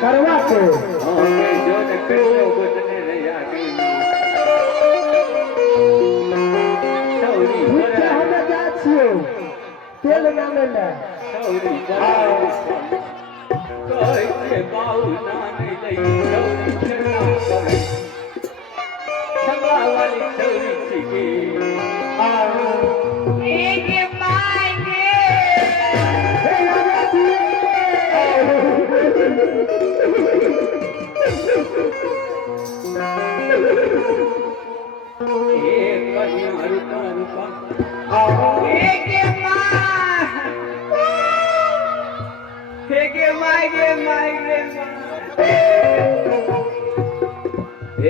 करवा के ओके जो न करो बदने रया के सौरी भूखे हमे जा छियो तेल ना ले सौरी कोई के बाऊ ना नहीं लई सौरी चला करे संगा वाली सौरी छिके एक मांगे हे राजा जी एक कन्या रुपा रुपा एक मांगे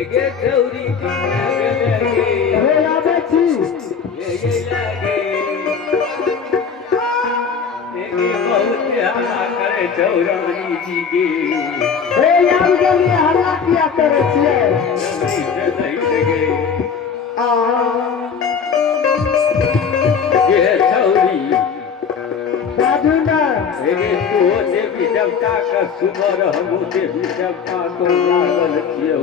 एगे सौरी के लगे हे राजा जी एगे लगे एगे बहुत हाला करे चौरानी जी के हे यार के लिए हल्ला किया करे छिए जल्दी से नहीं लगे ये चौरी साधु ना एगे तो देवी देवता का सुबर हम देवी देवता को लागल छिए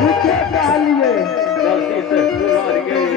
भूखे कहलिए जल्दी से सुबर गए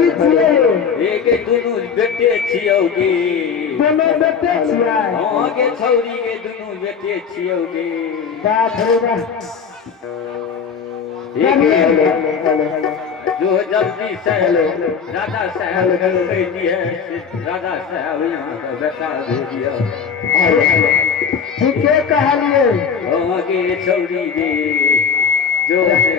एक दुनू बेटे छियौगे दोनों बेटे छियै हां के छौरी के दुनू बेटे छियौगे बाप रे बाप जो जल्दी से राजा साहब को कह दिए राजा साहब यहाँ का बेटा भेजिए ठीके कहलिए हां के छौरी गे जो गे